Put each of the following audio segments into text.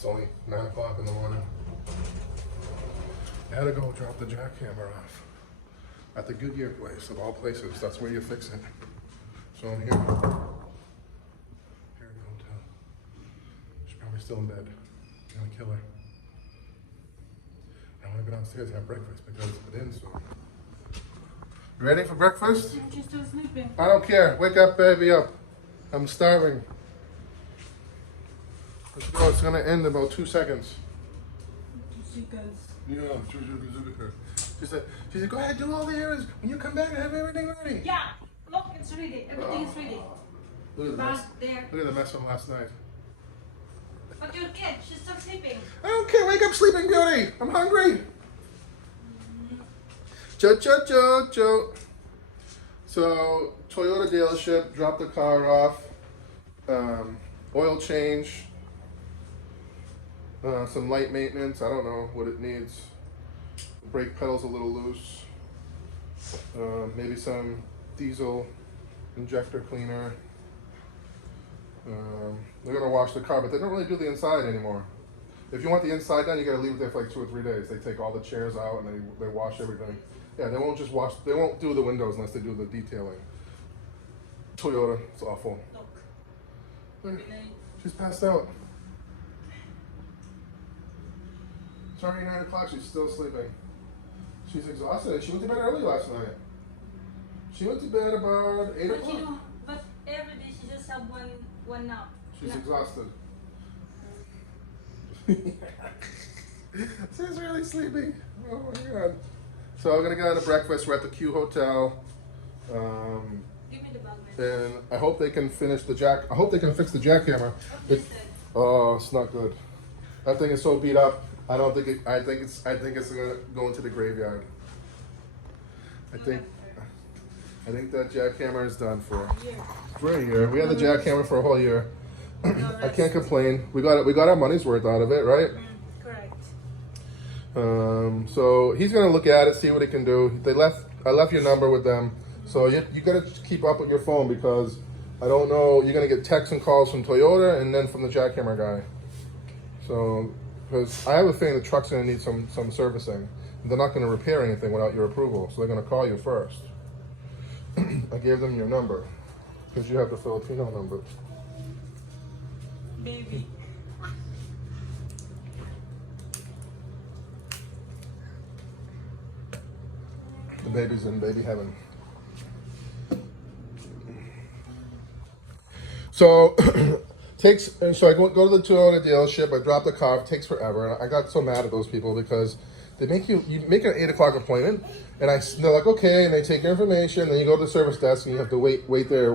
It's only 9 o'clock in the morning. I had to go drop the jackhammer off at the Goodyear place, of all places. That's where you fix it. So I'm here. Here in the hotel. She's probably still in bed. I'm gonna kill her. I want to go downstairs and have breakfast because it's in soon. You ready for breakfast? She's still sleeping. I don't care. Wake up, baby, up. I'm starving. Let's go. It's gonna end in about 2 seconds. 2 seconds. Yeah, she said, go ahead, do all the errands. When you come back, I have everything ready. Yeah, look, it's ready. Everything is ready. Look at the mess. There. Look at the mess from last night. But your kid, she's still sleeping. I don't care. Wake up, Sleeping Beauty. I'm hungry. Cho. So, Toyota dealership, dropped the car off. Oil change. Some light maintenance. I don't know what it needs. Brake pedal's a little loose. Maybe some diesel injector cleaner. They're gonna wash the car, but they don't really do the inside anymore. If you want the inside done, you gotta leave it there for like 2 or 3 days. They take all the chairs out and they wash everything. Yeah, they won't just wash. They won't do the windows unless they do the detailing. Toyota, it's awful. Look, she's passed out. It's already 9 o'clock. She's still sleeping. She's exhausted. She went to bed early last night. She went to bed about 8 o'clock. But you know, but every day she just have one nap. She's exhausted. She's really sleeping. Oh my god. So I'm gonna get out of breakfast. We're at the Q Hotel. Give me the bag, man. And I hope they can finish the I hope they can fix the jackhammer. Oh, it's not good. That thing is so beat up. I don't think it. I think it's gonna go into the graveyard. I think that jackhammer is done for a year. We had the jackhammer for a whole year. I can't complain. We got our money's worth out of it, right? Correct. So he's gonna look at it, see what he can do. I left your number with them, so you gotta keep up with your phone because I don't know. You're gonna get texts and calls from Toyota and then from the jackhammer guy. So because I have a feeling the truck's gonna need some servicing. They're not gonna repair anything without your approval, so they're gonna call you first. I gave them your number because you have the Filipino number. Baby. The baby's in baby heaven. So so I go to the Toyota dealership. I drop the car. It takes forever, and I got so mad at those people because they make you make an 8 o'clock appointment, and they're like, okay, and they take your information. Then you go to the service desk, and you have to wait there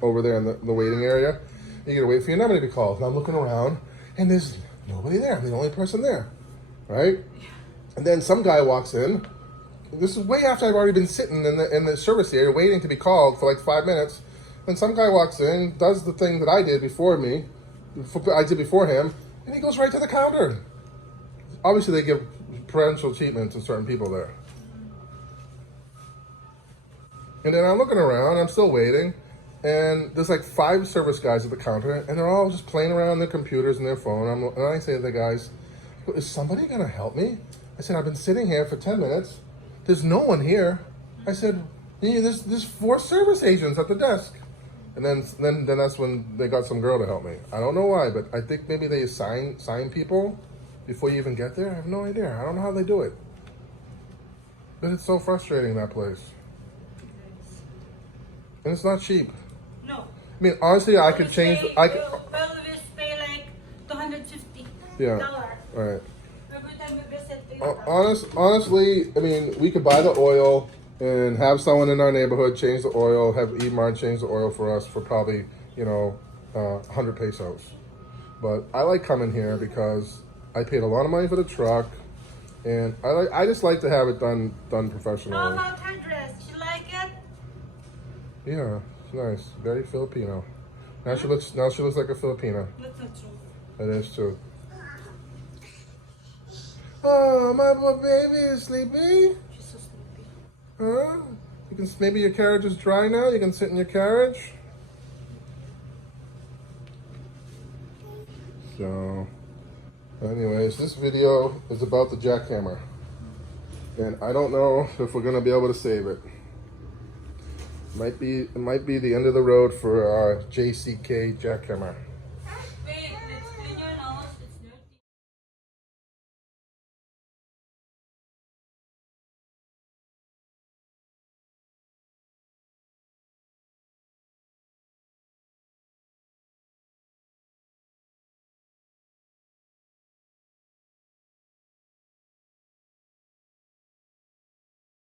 over there in the waiting area. You gotta wait for your number to be called. And I'm looking around, and there's nobody there. I'm the only person there, right? And then some guy walks in. This is way after I've already been sitting in the service area waiting to be called for like 5 minutes. And some guy walks in, does the thing that I did before him, and he goes right to the counter. Obviously, they give preferential treatment to certain people there. And then I'm looking around, I'm still waiting, and there's like 5 service guys at the counter, and they're all just playing around on their computers and their phone. And I say to the guys, is somebody gonna help me? I said, I've been sitting here for 10 minutes. There's no one here. I said, yeah, there's 4 service agents at the desk. And then that's when they got some girl to help me. I don't know why, but I think maybe they sign people before you even get there. I have no idea. I don't know how they do it. But it's so frustrating, that place. And it's not cheap. No. I mean, honestly, I could change. Well, we pay like $250. Yeah. Right. Every time we visit. Honestly, I mean, we could buy the oil and have someone in our neighborhood change the oil, have Emar change the oil for us for probably, 100 pesos. But I like coming here because I paid a lot of money for the truck, and I just like to have it done professionally. How about her dress? She like it? Yeah, it's nice. Very Filipino. Now she looks like a Filipina. That's not true. That is true. Oh, my little baby is sleepy. She's so sleepy. Huh? Maybe your carriage is dry now. You can sit in your carriage. So Anyways, this video is about the Jackhammer. And I don't know if we're gonna be able to save it. It might be the end of the road for our JCK Jackhammer.